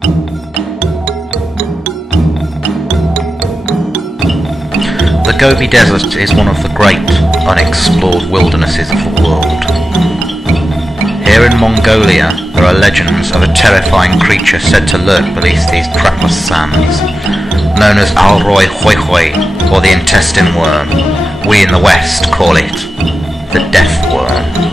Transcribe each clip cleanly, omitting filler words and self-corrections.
The Gobi Desert is one of the great unexplored wildernesses of the world. Here in Mongolia there are legends of a terrifying creature said to lurk beneath these trackless sands, known as Alroy Hoi Hoi, or the intestine worm. We in the West call it the Death Worm.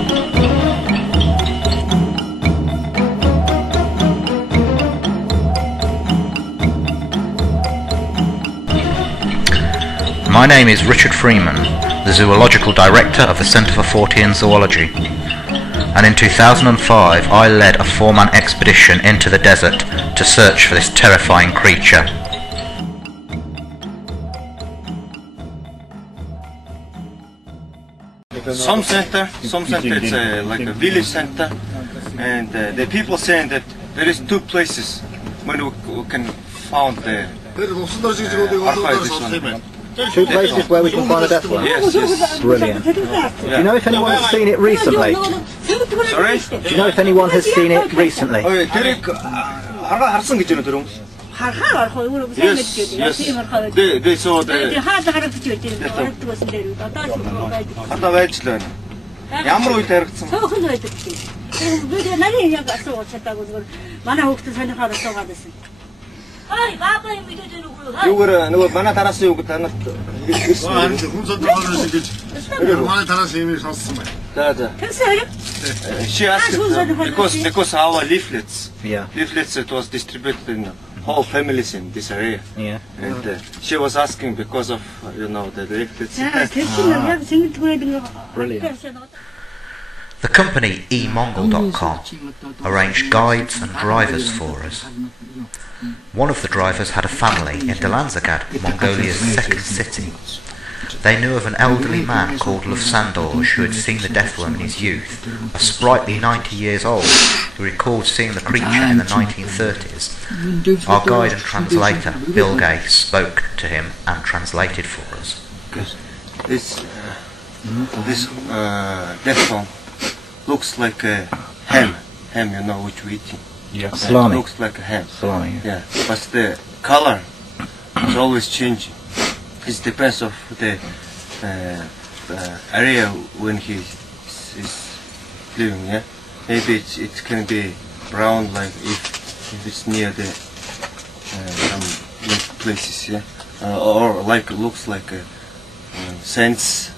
My name is Richard Freeman, the Zoological Director of the Centre for Fortean Zoology, and in 2005 I led a 4-man expedition into the desert to search for this terrifying creature. Some center it's like a village center, and the people saying that there is 2 places where we can find the archive. 2 places where we can find a death worm? Yes. Brilliant. Do you know if anyone has seen it recently? Sorry? Do you know if anyone has seen it recently? Yes, yes. They saw the she asked because our leaflets it was distributed in whole families in this area, and she was asking because of the leaflets. Brilliant. The company eMongol.com arranged guides and drivers for us. One of the drivers had a family in Dalanzagad, Mongolia's second city. They knew of an elderly man called Sandorj who had seen the death worm in his youth, a sprightly 90 years old who recalled seeing the creature in the 1930s. Our guide and translator, Bill Gay, spoke to him and translated for us. This death worm looks like a ham, which we eat. Yeah. Salami. Looks like a ham. Salami. Yeah, but the color is always changing. It depends of the area when he is living. Yeah, maybe it can be brown, like if it's near the some places. Yeah, or like looks like a scents.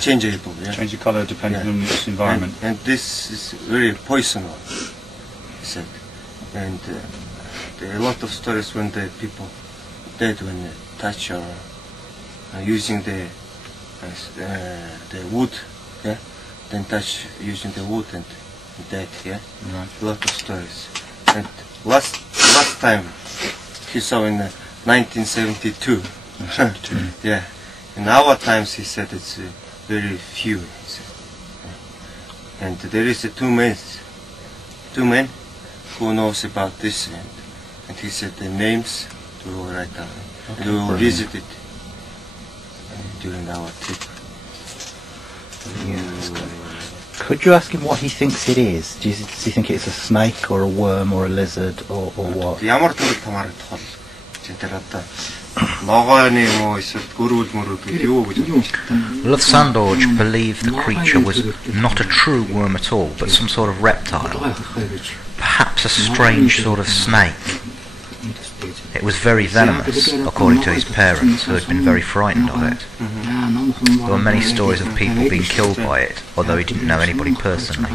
Changeable. Yeah. Change the color depending on its environment. And this is very poisonous. Said, and there are a lot of stories when the people dead when they touch or using the wood, then touch using the wood and dead, Right. A lot of stories. And last time he saw in 1972. Yeah, in our times he said it's very few. He said. And there is 2 men who knows about this, and he said the names to write down, and we will visit it during our trip. Could you ask him what he thinks it is? Does he think it's a snake or a worm or a lizard or what? Sandorj believed the creature was not a true worm at all, but some sort of reptile, perhaps a strange sort of snake. It was very venomous, according to his parents, who had been very frightened of it. There were many stories of people being killed by it, although he didn't know anybody personally.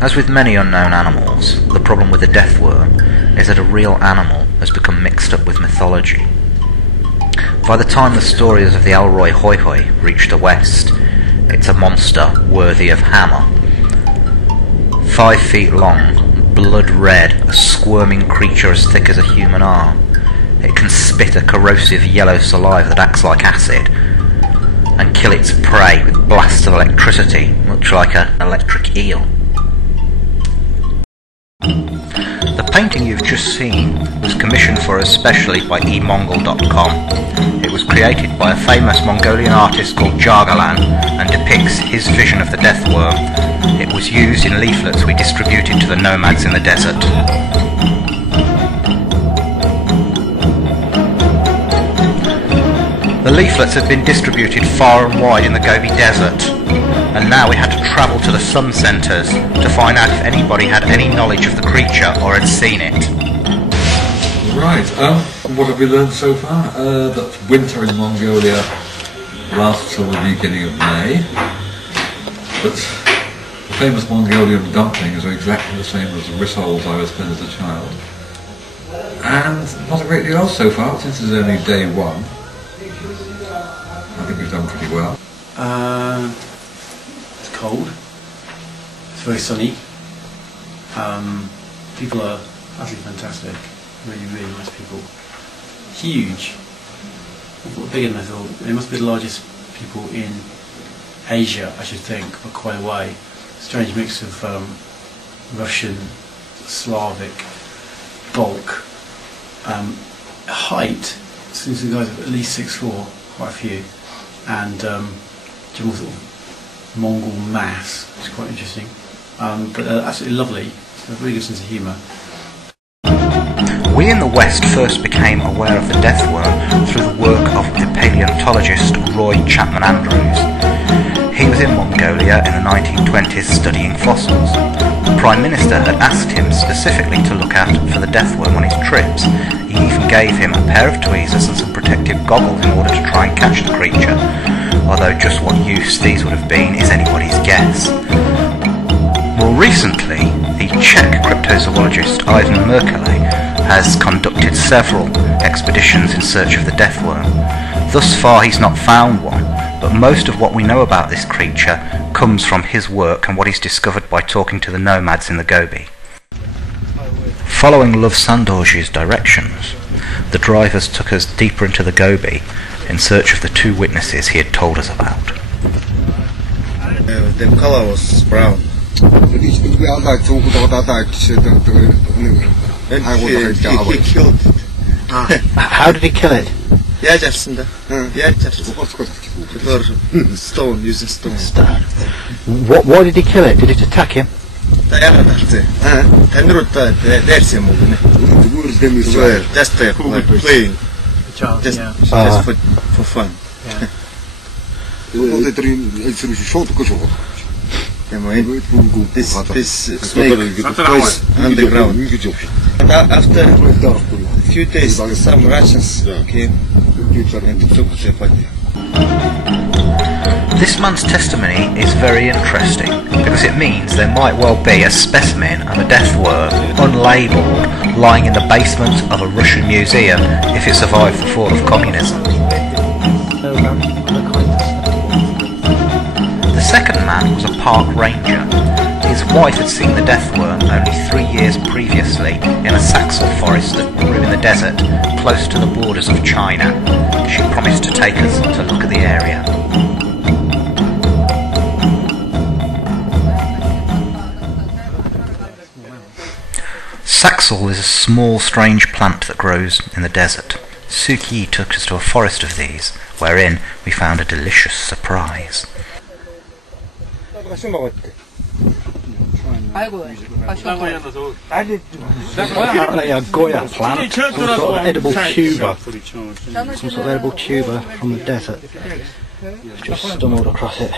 As with many unknown animals, the problem with the death worm is that a real animal has become mixed up with mythology. By the time the stories of the Alroy Hoi Hoi reach the West, it's a monster worthy of Hammer. 5 feet long, blood red, a squirming creature as thick as a human arm. It can spit a corrosive yellow saliva that acts like acid, and kill its prey with blasts of electricity, much like an electric eel. The painting you've just seen was commissioned for us specially by eMongol.com. It was created by a famous Mongolian artist called Jargalan and depicts his vision of the death worm, it was used in leaflets we distributed to the nomads in the desert. The leaflets had been distributed far and wide in the Gobi Desert, and now we had to travel to the sun centres to find out if anybody had any knowledge of the creature or had seen it. Right, what have we learned so far? That winter in Mongolia lasts till the beginning of May, but the famous Mongolian dumplings are exactly the same as the rissoles I was fed as a child. And not a great deal else so far, since it's only day one. I think we've done pretty well. It's cold. It's very sunny. People are utterly fantastic. Really, really nice people. Huge. I thought bigger than I thought. They must be the largest people in Asia, I should think, by quite a way. Strange mix of Russian, Slavic, bulk, height. Seems the guys are at least 6'4", quite a few, and general sort of Mongol mass, which is quite interesting. But absolutely lovely. A really good sense of humour. We in the West first became aware of the death worm through the work of the paleontologist Roy Chapman Andrews. He was in Mongolia in the 1920s studying fossils. The Prime Minister had asked him specifically to look out for the death worm on his trips. He even gave him a pair of tweezers and some protective goggles in order to try and catch the creature, although just what use these would have been is anybody's guess. More recently, the Czech cryptozoologist Ivan Merkelé has conducted several expeditions in search of the death worm. Thus far he's not found one, but most of what we know about this creature comes from his work and what he's discovered by talking to the nomads in the Gobi. Following Love Sandorji's directions, the drivers took us deeper into the Gobi in search of the two witnesses he had told us about. The color was brown. And he killed it. How did he kill it? Stone, using stone. Why did he kill it? Did it attack him? Just playing. Just for fun. This snake was underground. And after a few days, some Russians came and took the body. This man's testimony is very interesting because it means there might well be a specimen of a death worm, unlabelled, lying in the basement of a Russian museum if it survived the fall of communism. The second man was a park ranger. His wife had seen the death worm only 3 years previously in a Saxel forest that grew in the desert close to the borders of China. She promised to take us to look at the area. Saxel is a small, strange plant that grows in the desert. Suki took us to a forest of these, wherein we found a delicious surprise. Apparently a Goya plant, some sort of edible tuber. Some sort of edible tuber from the desert. Just stumbled across it.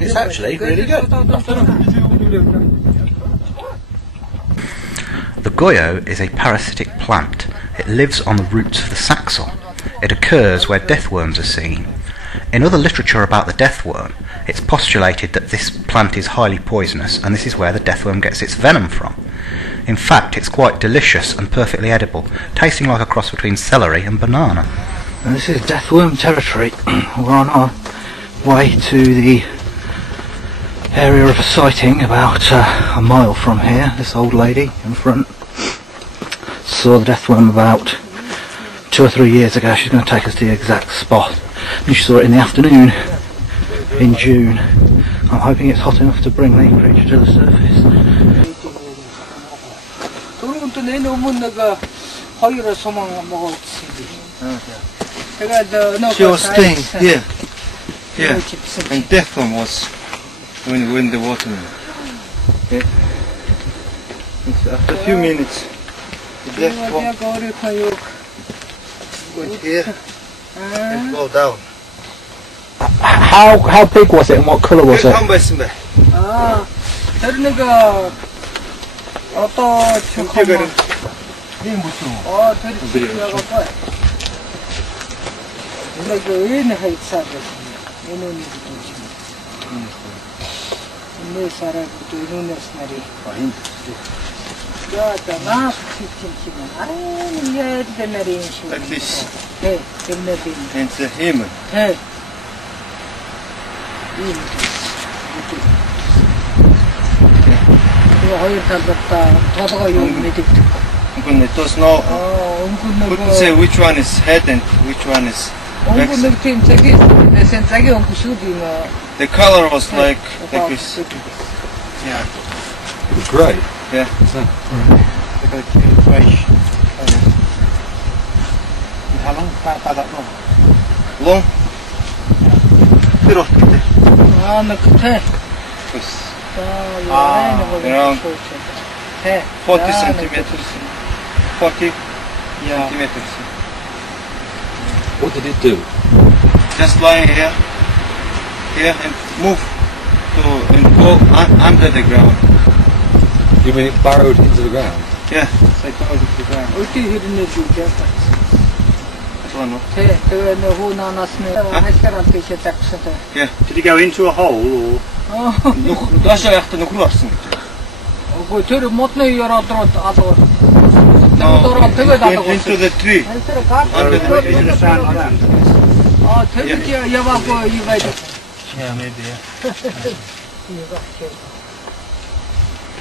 It's actually really good. The goyo is a parasitic plant. It lives on the roots of the Saxel. It occurs where death worms are seen. In other literature about the death worm, it's postulated that this plant is highly poisonous and this is where the death worm gets its venom from. In fact, it's quite delicious and perfectly edible, tasting like a cross between celery and banana. And this is death worm territory. We're on our way to the area of a sighting about a mile from here. This old lady in front saw the death worm about 2 or 3 years ago. She's going to take us to the exact spot. And she saw it in the afternoon in June. I'm hoping it's hot enough to bring the creature to the surface. 내 놈은 내가 허유를 소망 먹었지. 내가 너 She was staying here. Yeah. And death worm was when the water. Yeah. After a few minutes, the death worm went here and fall down. How big was it and what colour was it? 아, 저러니까 어떤 잠깐만. 저리 들어가고. 내가 그 의인의 하이사를 이놈이 지금. 내 사람도 이놈의 날이. 야, 나 지금 아니 이제 날이 Like this. 네, 됐네비. And the human. 네. 이거 허유 닫았다. 닫아가 여기 매듭. It was no. Couldn't say which one is head and which one is. The color was like this. Yeah. Great. Yeah. How long? About that long? Long. Bit of it. Around 40 centimeters. 40 centimeters. What did it do? Just lying here and move and go under the ground. You mean it burrowed into the ground? Yeah, it's like going into the ground. Yeah. Did he go into a hole or? Aşağı ayakta ne kurarsın? No, into the tree. Under the tree. Into the sand like that? Yeah, maybe, yeah.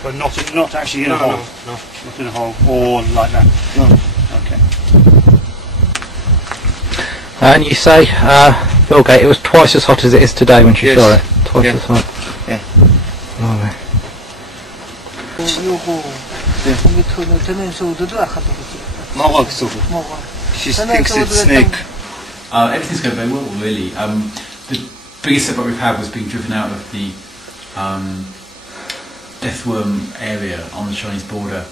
But not actually in a hole? No. Not in a hole or like that? No. Okay. And you say, Bill, it was twice as hot as it is today when she Yes. saw it. Twice Yeah. as hot. Yeah. Blimey. Mawag so. She thinks it's snake. Everything's going very well, really. The biggest setback we've had was being driven out of the Death Worm area on the Chinese border,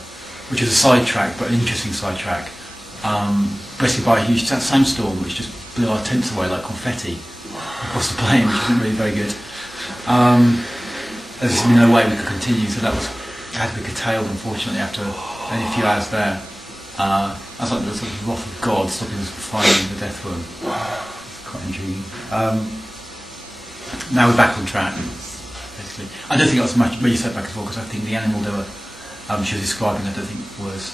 which is a sidetrack, but an interesting sidetrack. Basically by a huge sandstorm which just blew our tents away like confetti across the plain, which isn't really very good. There's just no way we could continue, so that had to be curtailed, unfortunately, after only a few hours there. That's like the sort of wrath of God stopping us from finding the Death Worm. It's quite intriguing. Now we're back on track, basically. I don't think that was a major setback as well, because I think the animal she was describing, I don't think was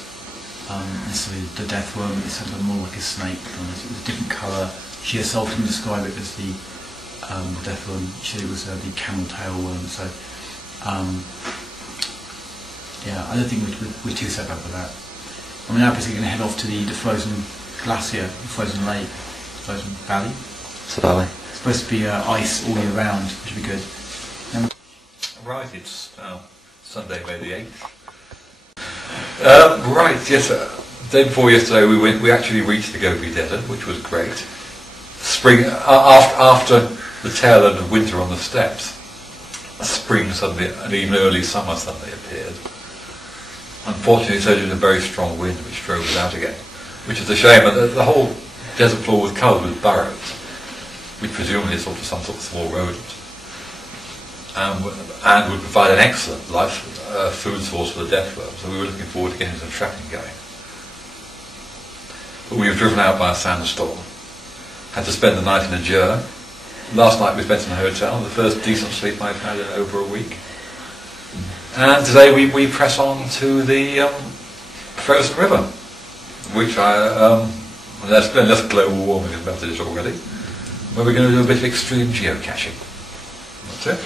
necessarily the Death Worm. It sounded more like a snake. It was a different colour. She herself didn't describe it as the Death Worm. She said it was the camel tail worm. So, yeah, I don't think we're too set up with that. And we're now basically going to head off to the frozen glacier, the frozen lake, frozen valley. Sorry. It's supposed to be ice all year round, which would be good. Right, it's Sunday, May the 8th. Right, yes, day before yesterday we actually reached the Gobi Desert, which was great. Spring, after the tail end of winter on the steppes, spring suddenly, and even early summer suddenly appeared. Unfortunately, so did a very strong wind which drove us out again, which is a shame. The whole desert floor was covered with burrows, which presumably is some sort of small rodent, and would provide an excellent food source for the death worm. So we were looking forward to getting some trapping going. But we were driven out by a sandstorm. Had to spend the night in a jur. Last night we spent in a hotel, the first decent sleep I've had in over a week. And today we press on to the frozen river, which unless global warming has melted it already, where we're going to do a bit of extreme geocaching. That's it.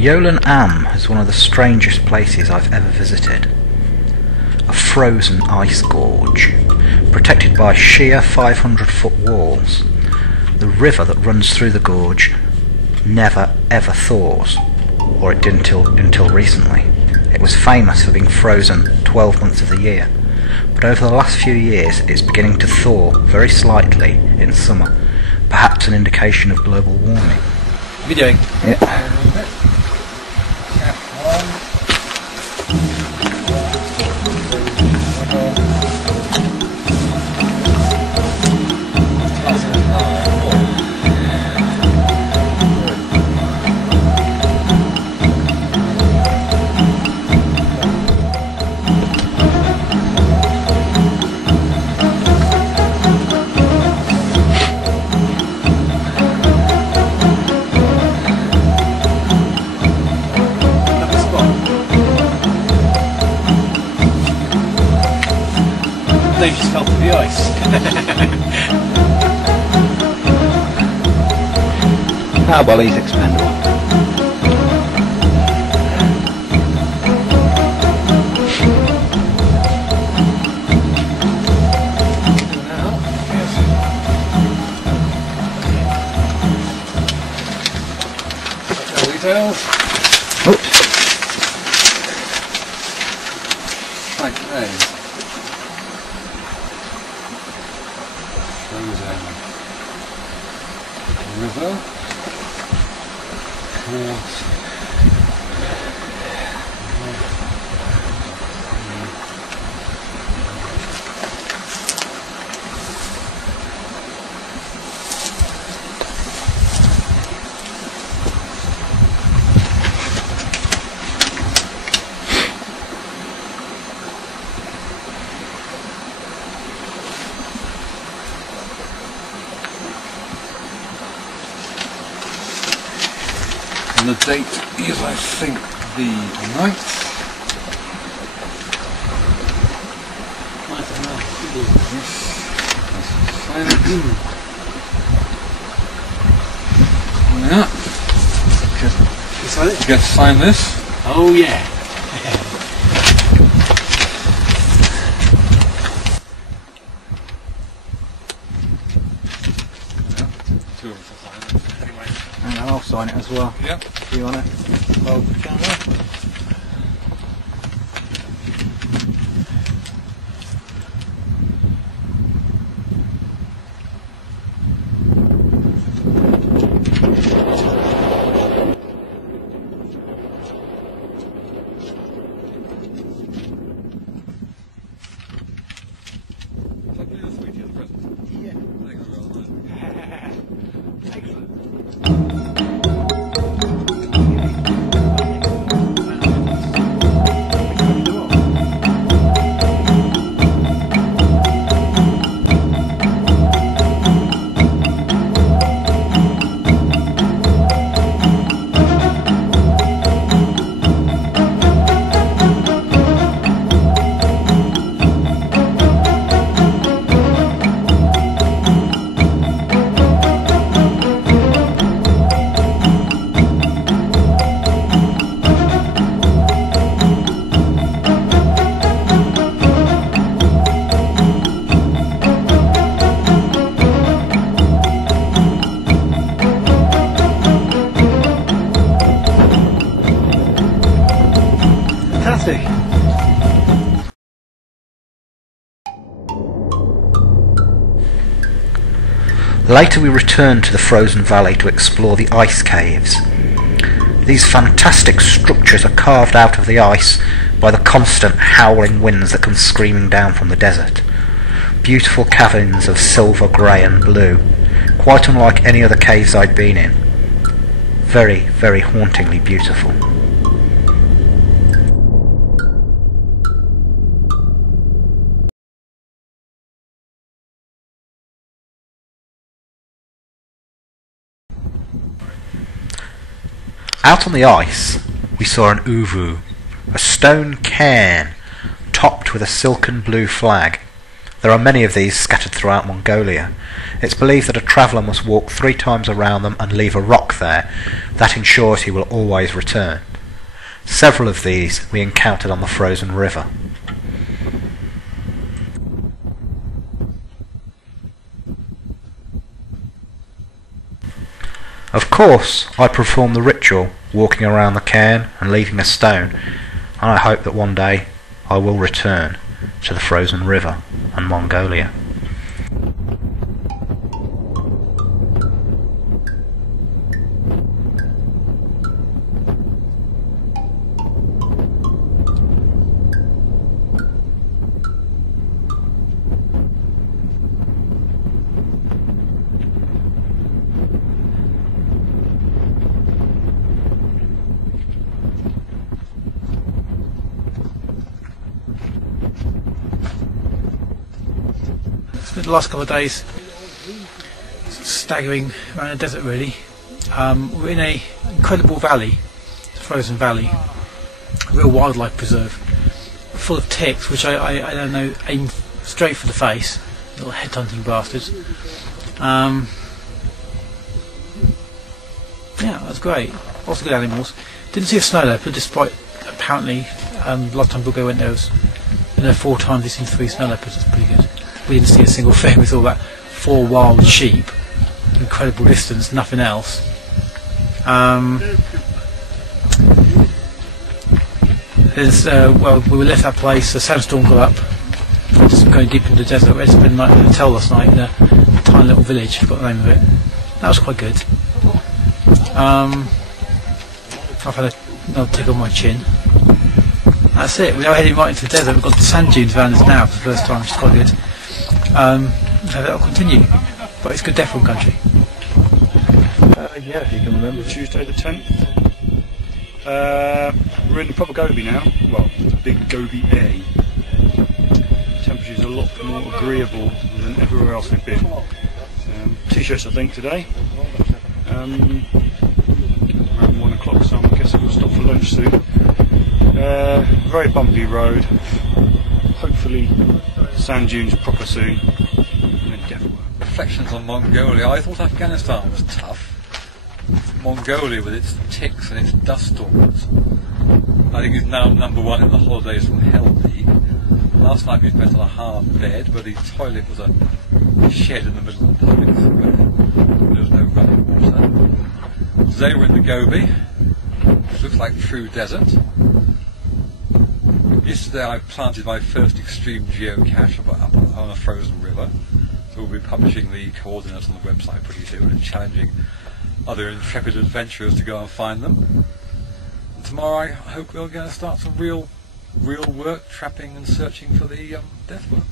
Yolan Am is one of the strangest places I've ever visited. A frozen ice gorge, protected by sheer 500-foot walls. The river that runs through the gorge never ever thaws, or it didn't until recently. It was famous for being frozen 12 months of the year, but over the last few years it's beginning to thaw very slightly in summer, perhaps an indication of global warming. What are you doing? Yeah. They just fell through the ice. Ah, well, he's expendable. Details. Oops. Okay. River, course, and the date is, I think, the 9th. Sign it. Yeah. You get to sign this. Oh yeah. Two of us will sign it. And I'll sign it as well. Yep. Do you want to hold the camera? Fantastic. Later we returned to the frozen valley to explore the ice caves. These fantastic structures are carved out of the ice by the constant howling winds that come screaming down from the desert. Beautiful caverns of silver, grey and blue, quite unlike any other caves I'd been in. Very, very hauntingly beautiful. Out on the ice, we saw an uvu, a stone cairn topped with a silken blue flag, There are many of these scattered throughout Mongolia. It's believed that a traveller must walk 3 times around them and leave a rock there. That ensures he will always return. Several of these we encountered on the frozen river. Of course, I perform the ritual, walking around the cairn and leaving a stone, and I hope that one day I will return to the frozen river and Mongolia. Spent the last couple of days staggering around the desert really. We're in a incredible valley, it's a frozen valley, a real wildlife preserve, full of ticks which I don't know, aim straight for the face, little head-hunting bastards. Yeah, that's great, lots of good animals. Didn't see a snow leopard despite apparently the last time Bulgaria went there was been there 4 times, we've seen 3 snow leopards, that's pretty good. We didn't see a single thing, we saw about 4 wild sheep, incredible distance, nothing else. Well, we left that place, a sandstorm got up, just going deep into the desert. We had to spend the night in a hotel last night in a tiny little village, I forgot the name of it. That was quite good. I've had another tick on my chin. That's it, we're now heading right into the desert. We've got the sand dunes around us now for the first time, which is quite good. So that'll continue, but it's good Death Worm country. Yeah, if you can remember. Tuesday the 10th. We're in the proper Gobi now, well, the big Gobi A. Temperature's a lot more agreeable than everywhere else we've been. T-shirts I think today. Around 1 o'clock, so I'm guessing we'll stop for lunch soon. Very bumpy road. Hopefully sand dunes proper soon. And then Death Worm. Reflections on Mongolia. I thought Afghanistan was tough. Mongolia with its ticks and its dust storms, I think is now #1 in the holidays from hell league. Last night we spent on a hard bed, but the toilet was a shed in the middle of the public square. There was no running water. Today we're in the Gobi, which looks like true desert. Yesterday I planted my first extreme geocache up on a frozen river, so we'll be publishing the coordinates on the website pretty soon and challenging other intrepid adventurers to go and find them. And tomorrow I hope we're going to start some real work trapping and searching for the Death Worm.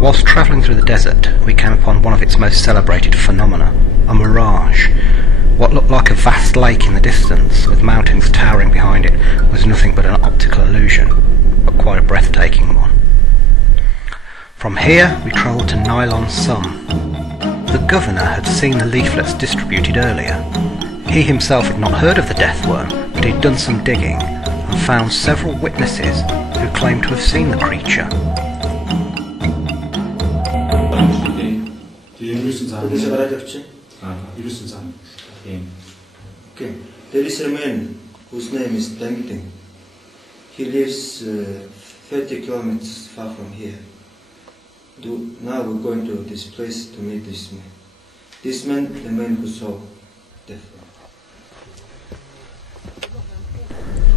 Whilst travelling through the desert, we came upon one of its most celebrated phenomena, a mirage. What looked like a vast lake in the distance, with mountains towering behind it, was nothing but an optical illusion, but quite a breathtaking one. From here we travelled to Nylon Sum. The governor had seen the leaflets distributed earlier. He himself had not heard of the Death Worm, but he'd done some digging and found several witnesses who claimed to have seen the creature. Okay, there is a man whose name is Deng Deng. He lives 30 kilometers far from here. Now we're going to this place to meet this man. This man, the man who saw Death Worm.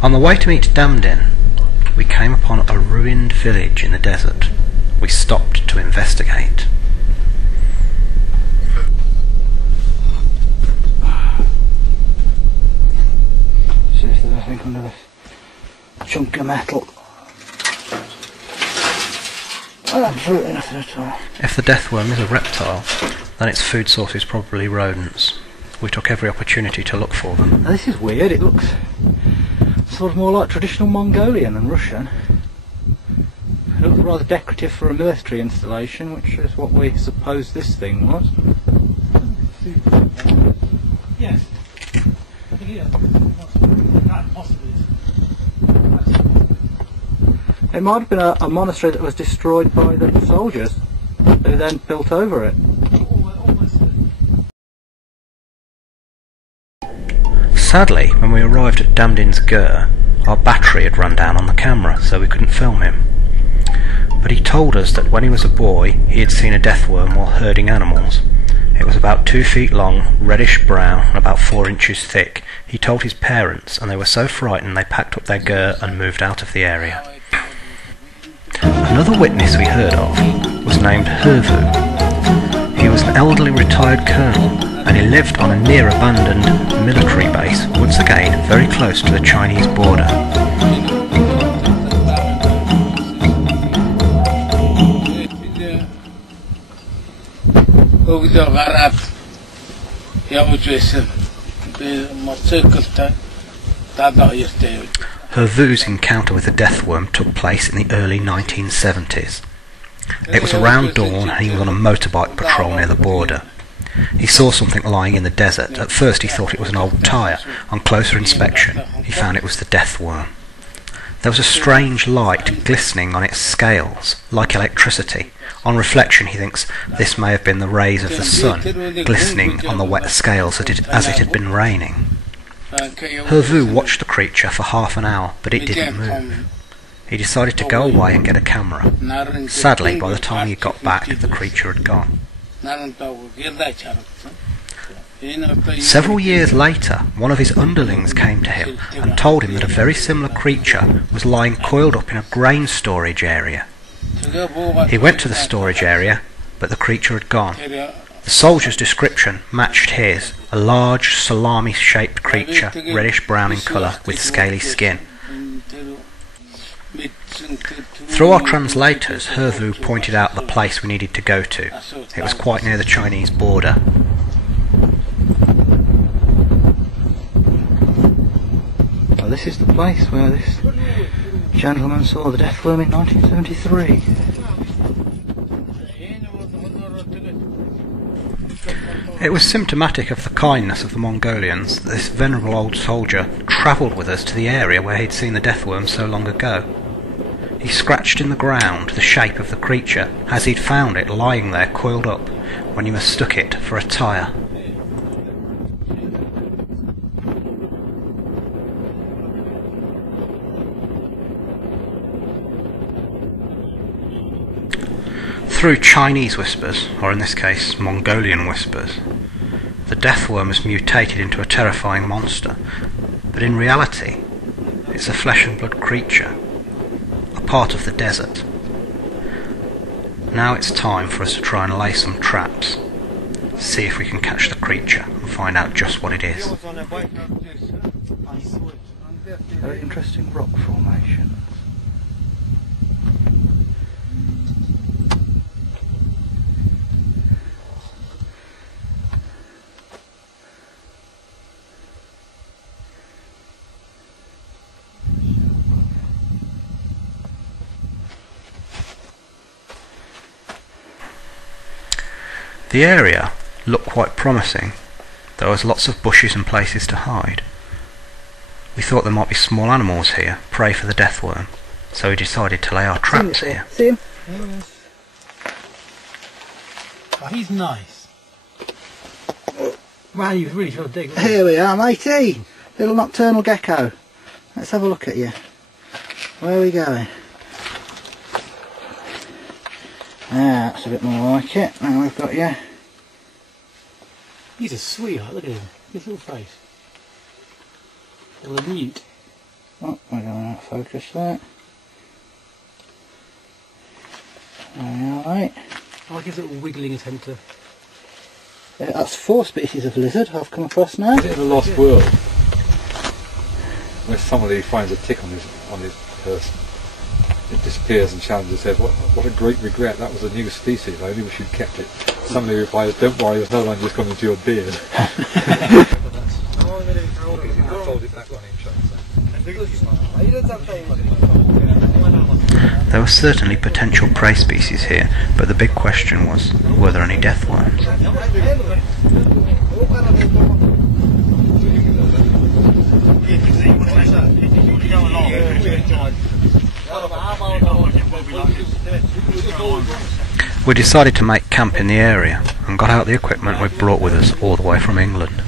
On the way to meet Damdin, we came upon a ruined village in the desert. We stopped to investigate. See if there's anything under this chunk of metal. Absolutely nothing at all. If the Death Worm is a reptile, then its food source is probably rodents. We took every opportunity to look for them. Now this is weird, it looks sort of more like traditional Mongolian than Russian. It looks rather decorative for a military installation, which is what we suppose this thing was. Yes. I think that possibly is. It might have been a monastery that was destroyed by the soldiers, who then built over it. Sadly, when we arrived at Damdin's Gur, our battery had run down on the camera, so we couldn't film him. But he told us that when he was a boy, he had seen a death worm while herding animals. It was about 2 feet long, reddish brown, and about 4 inches thick. He told his parents, and they were so frightened they packed up their gur and moved out of the area. Another witness we heard of was named Hervu. He was an elderly retired colonel, and he lived on a near-abandoned military base, once again very close to the Chinese border. Hervu's encounter with the death worm took place in the early 1970s. It was around dawn and he was on a motorbike patrol near the border. He saw something lying in the desert. At first he thought it was an old tyre. On closer inspection he found it was the death worm. There was a strange light glistening on its scales, like electricity. On reflection he thinks this may have been the rays of the sun, glistening on the wet scales as it had been raining. Hervu watched the creature for half an hour, but it didn't move. He decided to go away and get a camera. Sadly, by the time he got back, the creature had gone. Several years later, one of his underlings came to him and told him that a very similar creature was lying coiled up in a grain storage area. He went to the storage area, but the creature had gone. The soldier's description matched his, a large salami-shaped creature, reddish-brown in colour, with scaly skin. Through our translators, Hervu pointed out the place we needed to go to. It was quite near the Chinese border. Well, this is the place where this gentleman saw the death worm in 1973. It was symptomatic of the kindness of the Mongolians that this venerable old soldier travelled with us to the area where he'd seen the death worm so long ago. He scratched in the ground the shape of the creature as he'd found it lying there coiled up when he mistook it for a tyre. Through Chinese whispers, or in this case Mongolian whispers, the death worm has mutated into a terrifying monster, but in reality it's a flesh and blood creature, a part of the desert. Now it's time for us to try and lay some traps, see if we can catch the creature and find out just what it is. Very interesting rock formation. The area looked quite promising. There was lots of bushes and places to hide. We thought there might be small animals here, prey for the death worm, so we decided to lay our traps here. See him? Oh, he's nice. Wow, you really sure dig. Here we are, matey! Little nocturnal gecko. Let's have a look at you. Where are we going? Ah, that's a bit more like it. Now we've got you. He's a sweetheart, look at him. His little face. Little mute. Oh, we're going to focus that. Alright. I like his little wiggling attempt to... That's 4 species of lizard I've come across now. Is it in a lost world? Where somebody finds a tick on his person, it disappears and Challenger says, what a great regret, that was a new species, I only wish you'd kept it. Somebody replies, don't worry, there's no one just coming to your beard. There were certainly potential prey species here, but the big question was, were there any death worms? We decided to make camp in the area and got out the equipment we brought with us all the way from England.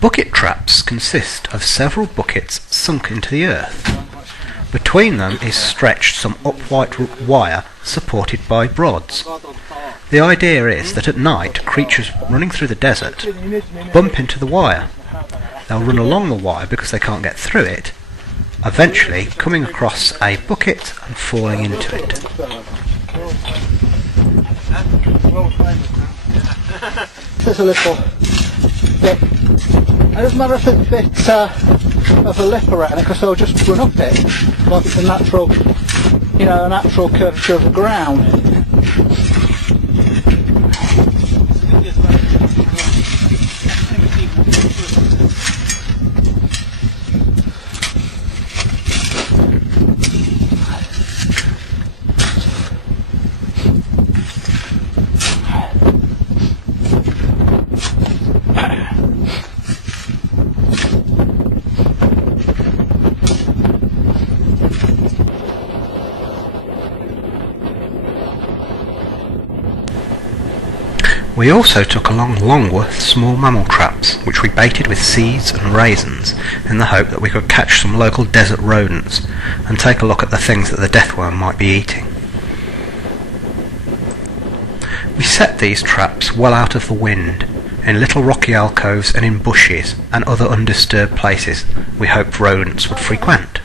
Bucket traps consist of several buckets sunk into the earth. Between them is stretched some upright wire supported by rods. The idea is that at night creatures running through the desert bump into the wire. They'll run along the wire because they can't get through it, eventually coming across a bucket and falling into it. There's a little bit, it doesn't matter if it's a bit of a lip around it, because they'll just run up it like it's a natural, you know, a natural curvature of the ground. We also took along Longworth small mammal traps, which we baited with seeds and raisins in the hope that we could catch some local desert rodents and take a look at the things that the death worm might be eating. We set these traps well out of the wind, in little rocky alcoves and in bushes and other undisturbed places we hoped rodents would frequent.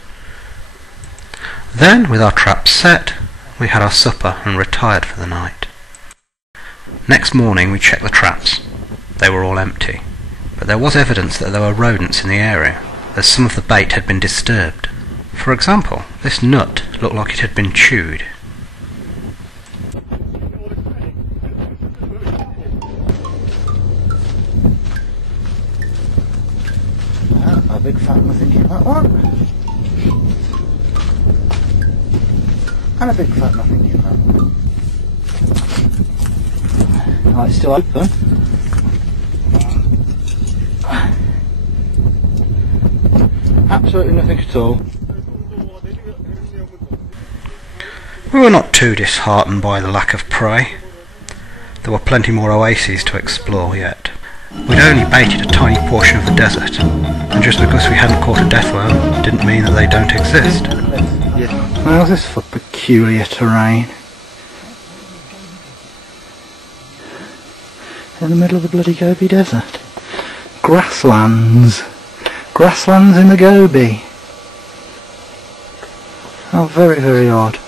Then, with our traps set, we had our supper and retired for the night. Next morning we checked the traps. They were all empty, but there was evidence that there were rodents in the area, as some of the bait had been disturbed. For example, this nut looked like it had been chewed. A big fat nothing in that one. And a big fat nothing in that one. Oh, it's still open. Absolutely nothing at all. We were not too disheartened by the lack of prey. There were plenty more oases to explore yet. We'd only baited a tiny portion of the desert, and just because we hadn't caught a death worm didn't mean that they don't exist. How's this for peculiar terrain? In the middle of the bloody Gobi Desert. Grasslands. Grasslands in the Gobi. How very, very odd.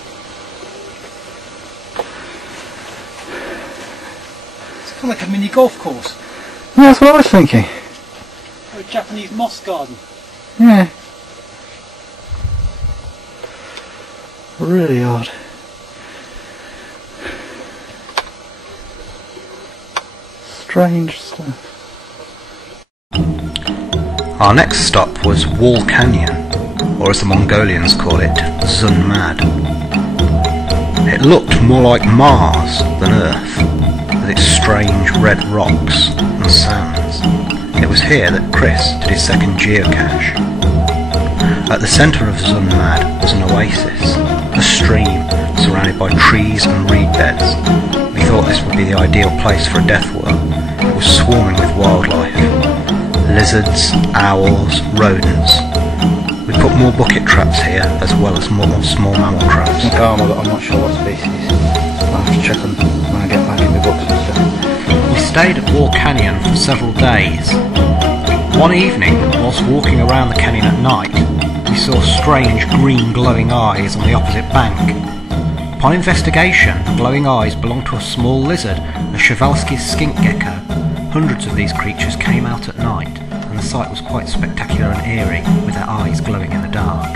It's kind of like a mini golf course. Yeah, that's what I was thinking. Or a Japanese moss garden. Yeah. Really odd. Strange stuff. Our next stop was Wall Canyon, or as the Mongolians call it, Zun Mad. It looked more like Mars than Earth, with its strange red rocks and sands. It was here that Chris did his second geocache. At the centre of Zun Mad was an oasis, a stream surrounded by trees and reed beds. We thought this would be the ideal place for a death worm. It was swarming with wildlife. Lizards, owls, rodents. We put more bucket traps here, as well as more small mammal traps. Garma, but I'm not sure what species. I'll have to check them when I get back in the books and stuff. We stayed at Wall Canyon for several days. One evening, whilst walking around the canyon at night, we saw strange green glowing eyes on the opposite bank. Upon investigation, the glowing eyes belonged to a small lizard, a Przewalski's skink gecko. Hundreds of these creatures came out at night, and the sight was quite spectacular and eerie, with their eyes glowing in the dark.